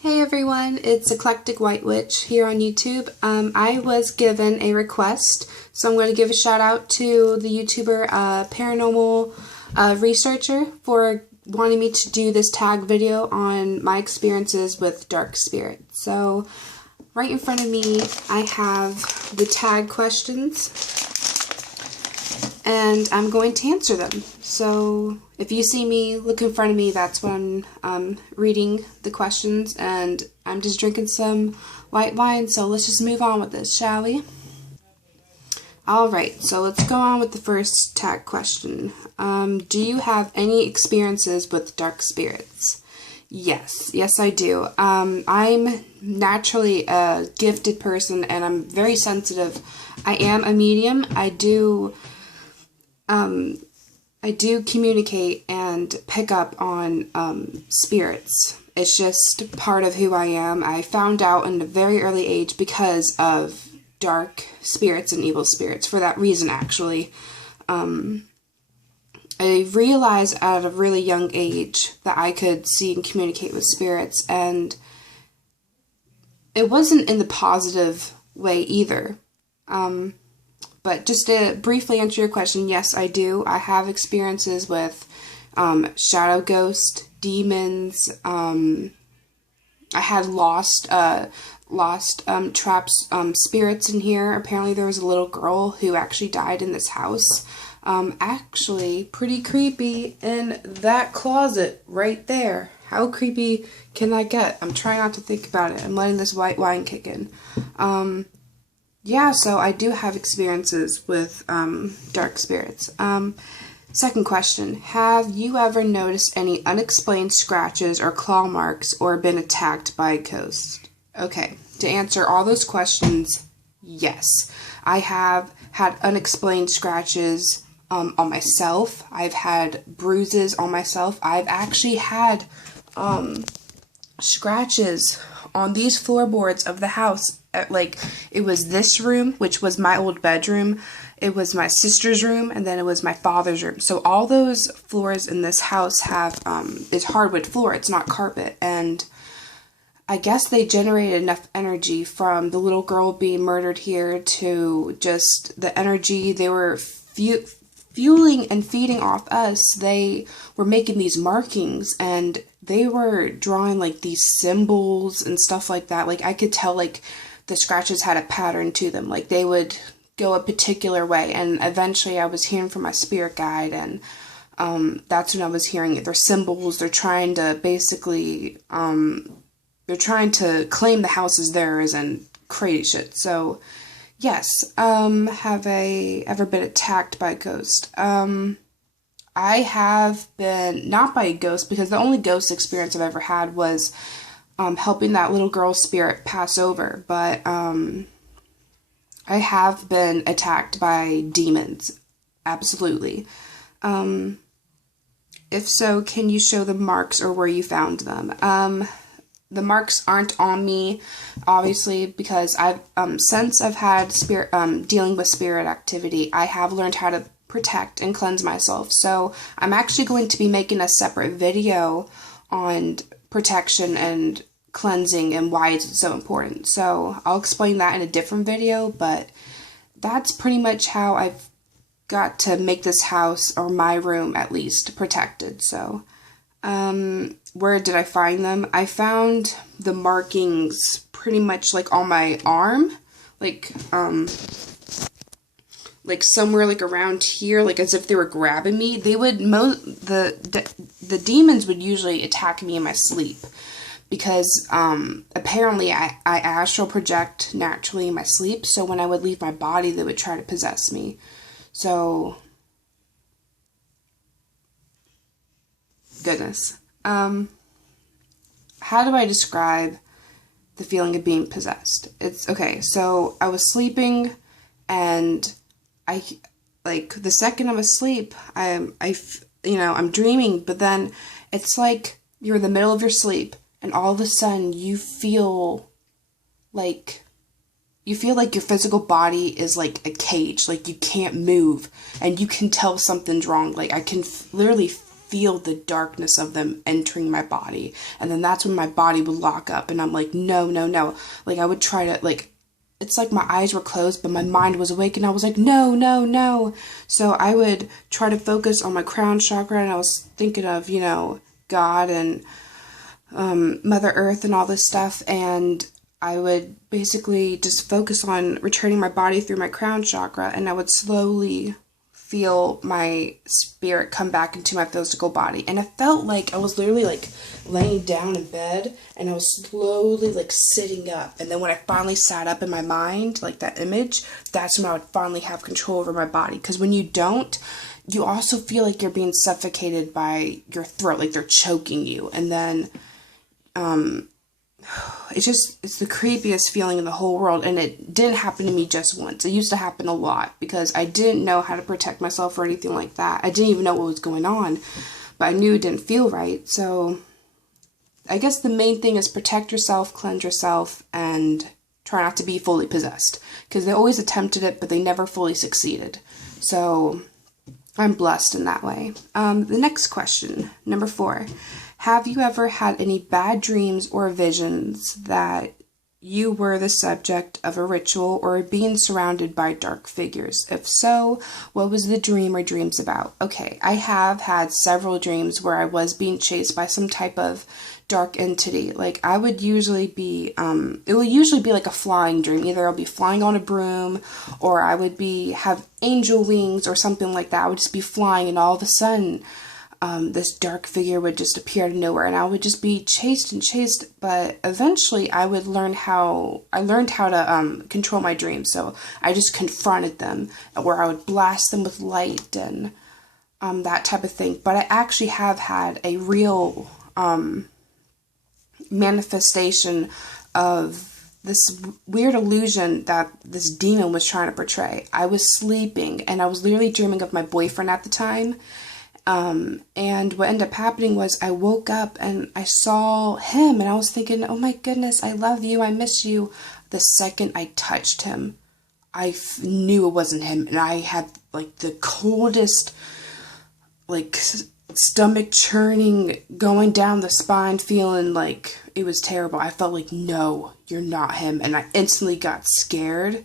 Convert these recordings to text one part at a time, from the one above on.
Hey everyone, it's Eclectic White Witch here on YouTube. I was given a request, so I'm going to give a shout out to the YouTuber Paranormal Researcher for wanting me to do this tag video on my experiences with dark spirits. So right in front of me I have the tag questions and I'm going to answer them. So if you see me look in front of me, that's when I'm reading the questions, and I'm just drinking some white wine, so let's just move on with this, shall we? Alright, so let's go on with the first tag question. Do you have any experiences with dark spirits? Yes I do. I'm naturally a gifted person and I'm very sensitive. I am a medium. I do communicate and pick up on spirits. It's just part of who I am. I found out in a very early age because of dark spirits and evil spirits. For that reason, actually. I realized at a really young age that I could see and communicate with spirits, and it wasn't in the positive way either. But just to briefly answer your question, yes, I do. I have experiences with shadow ghost, demons. I had lost traps spirits in here. Apparently there was a little girl who actually died in this house. Actually, pretty creepy in that closet right there. How creepy can that get? I'm trying not to think about it. I'm letting this white wine kick in. Yeah, so I do have experiences with dark spirits. Second question, have you ever noticed any unexplained scratches or claw marks or been attacked by a ghost? Okay, to answer all those questions, yes. I have had unexplained scratches on myself. I've had bruises on myself. I've actually had scratches on these floorboards of the house. Like, it was this room, which was my old bedroom, it was my sister's room, and then it was my father's room. So all those floors in this house have, it's hardwood floor, it's not carpet, and I guess they generated enough energy from the little girl being murdered here to just the energy they were fueling and feeding off us. They were making these markings, and they were drawing, like, these symbols and stuff like that. Like, I could tell, like, the scratches had a pattern to them. Like, they would go a particular way, and eventually I was hearing from my spirit guide, and that's when I was hearing it. They're symbols. They're trying to basically, they're trying to claim the house as theirs and crazy shit. So, yes. Have I ever been attacked by a ghost? I have been, not by a ghost, because the only ghost experience I've ever had was helping that little girl's spirit pass over, but I have been attacked by demons, absolutely. If so, can you show the marks or where you found them? The marks aren't on me, obviously, because I've since I've had spirit dealing with spirit activity, I have learned how to protect and cleanse myself. So I'm actually going to be making a separate video on protection and cleansing and why it's so important. So I'll explain that in a different video, but that's pretty much how I've got to make this house, or my room at least, protected. So where did I find them? I found the markings pretty much like on my arm, like somewhere like around here, like as if they were grabbing me. They would, the demons would usually attack me in my sleep, because apparently I astral project naturally in my sleep, so when I would leave my body, they would try to possess me. So, goodness. How do I describe the feeling of being possessed? It's, okay, so I was sleeping, and like, the second I'm asleep, I'm dreaming, but then it's like you're in the middle of your sleep, and all of a sudden you feel like your physical body is like a cage, like you can't move, and you can tell something's wrong. Like, I can literally feel the darkness of them entering my body. And then that's when my body would lock up and I'm like, no, no, no. Like I would try to like, it's like my eyes were closed, but my mind was awake and I was like, no, no, no. So I would try to focus on my crown chakra and I was thinking of, God and Mother Earth and all this stuff. And I would basically just focus on returning my body through my crown chakra and I would slowly feel my spirit come back into my physical body. And it felt like I was literally like laying down in bed and I was slowly like sitting up. And then when I finally sat up in my mind, like that image, that's when I would finally have control over my body. Because when you don't, you also feel like you're being suffocated by your throat, like they're choking you. And then it's the creepiest feeling in the whole world, and it didn't happen to me just once. It used to happen a lot because I didn't know how to protect myself or anything like that. I didn't even know what was going on, but I knew it didn't feel right. So I guess the main thing is protect yourself, cleanse yourself, and try not to be fully possessed, because they always attempted it, but they never fully succeeded. So I'm blessed in that way. The next question, number 4. Have you ever had any bad dreams or visions that you were the subject of a ritual or being surrounded by dark figures? If so, what was the dream or dreams about? Okay, I have had several dreams where I was being chased by some type of dark entity. Like I would usually be, it would usually be like a flying dream. Either I'll be flying on a broom or I would have angel wings or something like that. I would just be flying and all of a sudden, this dark figure would just appear out of nowhere and I would just be chased and chased, but eventually I learned how to control my dreams. So I just confronted them, where I would blast them with light and that type of thing. But I actually have had a real manifestation of this weird illusion that this demon was trying to portray. I was sleeping and I was literally dreaming of my boyfriend at the time. And what ended up happening was I woke up and I saw him and I was thinking, oh my goodness, I love you, I miss you. The second I touched him, I knew it wasn't him. And I had like the coldest, like stomach churning, going down the spine, feeling like it was terrible. I felt like, no, you're not him. And I instantly got scared.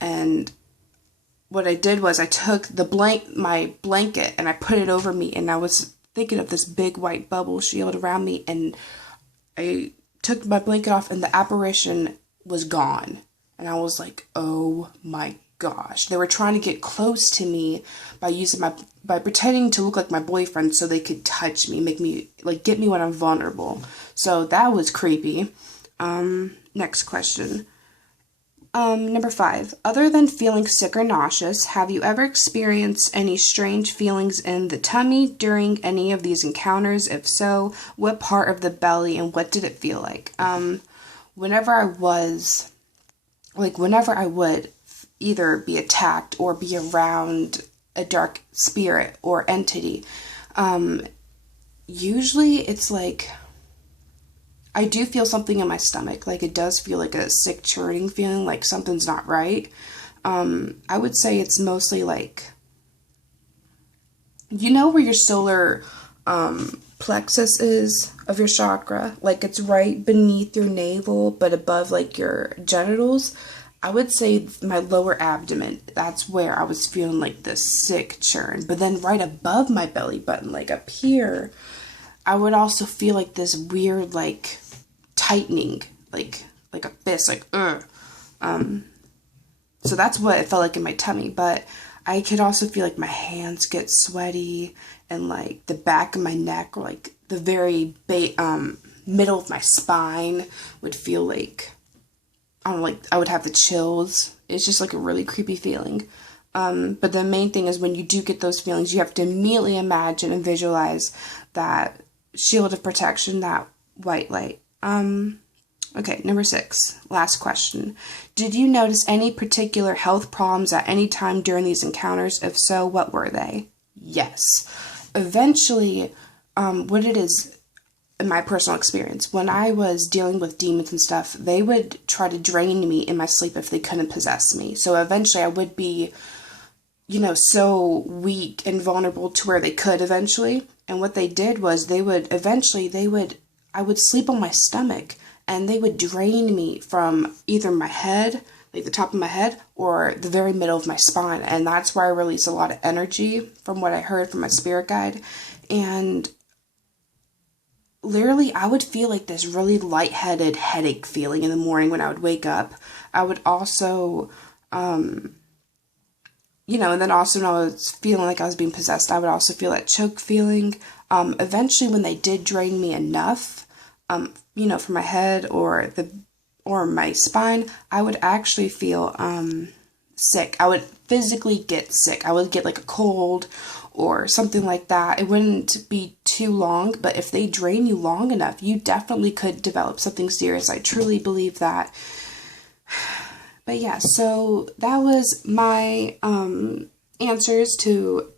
And what I did was I took my blanket and I put it over me, and I was thinking of this big white bubble shield around me, and I took my blanket off and the apparition was gone. And I was like, oh my gosh. They were trying to get close to me by pretending to look like my boyfriend so they could touch me, make me, like, get me when I'm vulnerable. So that was creepy. Next question. Number 5, other than feeling sick or nauseous, have you ever experienced any strange feelings in the tummy during any of these encounters? If so, what part of the belly and what did it feel like? Whenever I would either be attacked or be around a dark spirit or entity, usually it's like, I do feel something in my stomach. Like it does feel like a sick churning feeling, like something's not right. I would say it's mostly like, where your solar plexus is of your chakra? Like it's right beneath your navel, but above like your genitals. I would say my lower abdomen, that's where I was feeling like this sick churn. But then right above my belly button, like up here, I would also feel like this weird, like, tightening, like a fist, like, So that's what it felt like in my tummy, but I could also feel like my hands get sweaty, and, like, the back of my neck, or, like, the very middle of my spine would feel like, I don't know, like, I would have the chills. It's just, like, a really creepy feeling. But the main thing is when you do get those feelings, you have to immediately imagine and visualize that shield of protection, that white light. Okay, number 6, last question. Did you notice any particular health problems at any time during these encounters? If so, what were they? Yes. Eventually, what it is, in my personal experience, when I was dealing with demons and stuff, they would try to drain me in my sleep if they couldn't possess me. So eventually I would be, so weak and vulnerable to where they could eventually. And what they did was I would sleep on my stomach, and they would drain me from either my head, like the top of my head, or the very middle of my spine. And that's where I release a lot of energy, from what I heard from my spirit guide. And literally, I would feel like this really lightheaded headache feeling in the morning when I would wake up. I would also, and then also when I was feeling like I was being possessed, I would also feel that choke feeling. Eventually, when they did drain me enough, from my head or my spine, I would actually feel sick. I would physically get sick. I would get like a cold or something like that. It wouldn't be too long, but if they drain you long enough, you definitely could develop something serious. I truly believe that. But yeah, so that was my answers to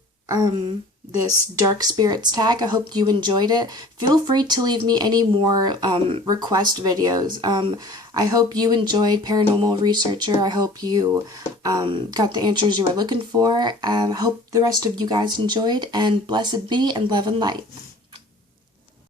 this Dark Spirits tag. I hope you enjoyed it. Feel free to leave me any more request videos. I hope you enjoyed Paranormal Researcher. I hope you got the answers you were looking for. I hope the rest of you guys enjoyed, and blessed be and love and light.